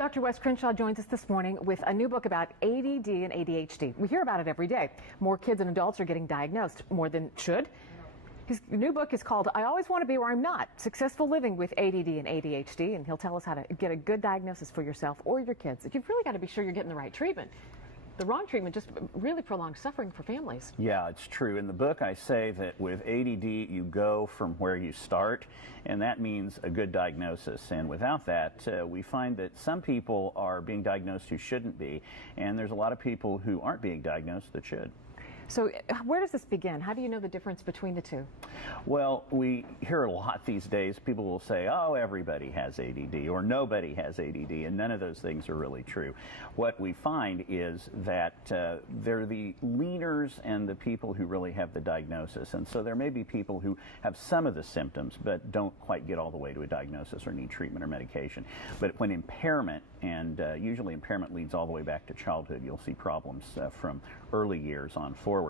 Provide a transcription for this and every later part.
Dr. Wes Crenshaw joins us this morning with a new book about ADD and ADHD. We hear about it every day. More kids and adults are getting diagnosed, more than should. His new book is called I Always Want to Be Where I'm Not, Successful Living with ADD and ADHD, and he'll tell us how to get a good diagnosis for yourself or your kids. You've really got to be sure you're getting the right treatment. The wrong treatment just really prolongs suffering for families. Yeah, it's true. In the book, I say that with ADD, you go from where you start, and that means a good diagnosis. And without that, we find that some people are being diagnosed who shouldn't be, and there's a lot of people who aren't being diagnosed that should. So where does this begin? How do you know the difference between the two? Well, we hear a lot these days. People will say, oh, everybody has ADD or nobody has ADD, and none of those things are really true. What we find is that they're the leaners and the people who really have the diagnosis. And so there may be people who have some of the symptoms but don't quite get all the way to a diagnosis or need treatment or medication. But when impairment, and usually impairment leads all the way back to childhood, you'll see problems from early years on forward.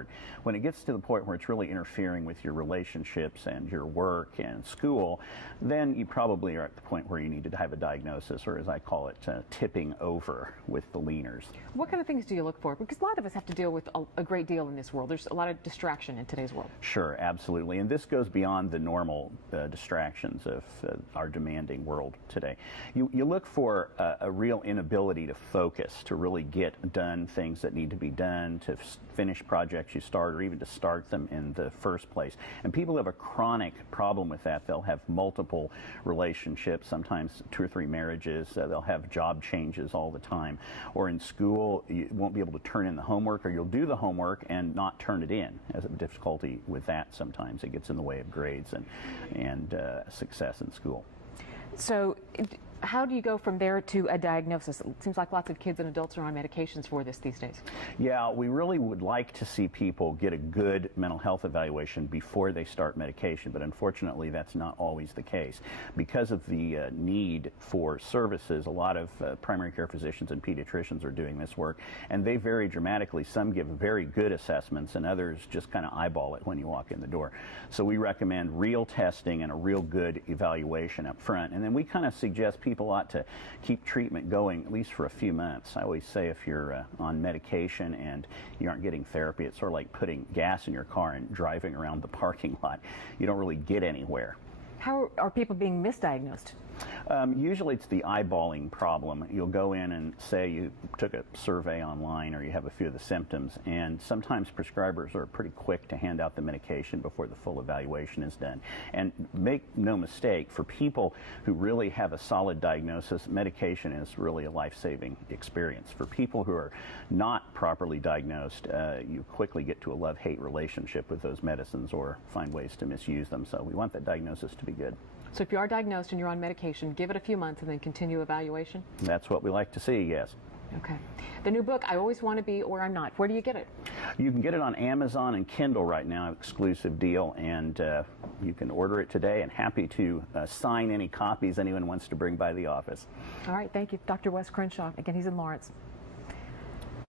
When it gets to the point where it's really interfering with your relationships and your work and school, then you probably are at the point where you need to have a diagnosis, or as I call it, tipping over with the leaners. What kind of things do you look for? Because a lot of us have to deal with a great deal in this world. There's a lot of distraction in today's world. Sure, absolutely. And this goes beyond the normal distractions of our demanding world today. You look for a real inability to focus, to really get done things that need to be done, to finish projects you start, or even to start them in the first place. And people who have a chronic problem with that, they'll have multiple relationships, sometimes 2 or 3 marriages, they'll have job changes all the time. Or in school, you won't be able to turn in the homework, or you'll do the homework and not turn it in. As a difficulty with that sometimes. It gets in the way of grades and success in school. So how do you go from there to a diagnosis? It seems like lots of kids and adults are on medications for this these days. Yeah, we really would like to see people get a good mental health evaluation before they start medication, but unfortunately that's not always the case. Because of the need for services, a lot of primary care physicians and pediatricians are doing this work, and they vary dramatically. Some give very good assessments, and others just kind of eyeball it when you walk in the door. So we recommend real testing and a real good evaluation up front, and then we kind of suggest people ought to keep treatment going at least for a few months. I always say if you're on medication and you aren't getting therapy, it's sort of like putting gas in your car and driving around the parking lot. You don't really get anywhere. How are people being misdiagnosed? Usually it's the eyeballing problem. You'll go in and say you took a survey online or you have a few of the symptoms, and sometimes prescribers are pretty quick to hand out the medication before the full evaluation is done. And make no mistake, for people who really have a solid diagnosis, medication is really a life-saving experience. For people who are not properly diagnosed, you quickly get to a love-hate relationship with those medicines or find ways to misuse them. So we want that diagnosis to be good. So if you are diagnosed and you're on medication, give it a few months and then continue evaluation? That's what we like to see, yes. Okay. The new book, I Always Want to Be Where I'm Not. Where do you get it? You can get it on Amazon and Kindle right now, exclusive deal, and you can order it today, and happy to sign any copies anyone wants to bring by the office. All right, thank you. Dr. Wes Crenshaw. Again, he's in Lawrence.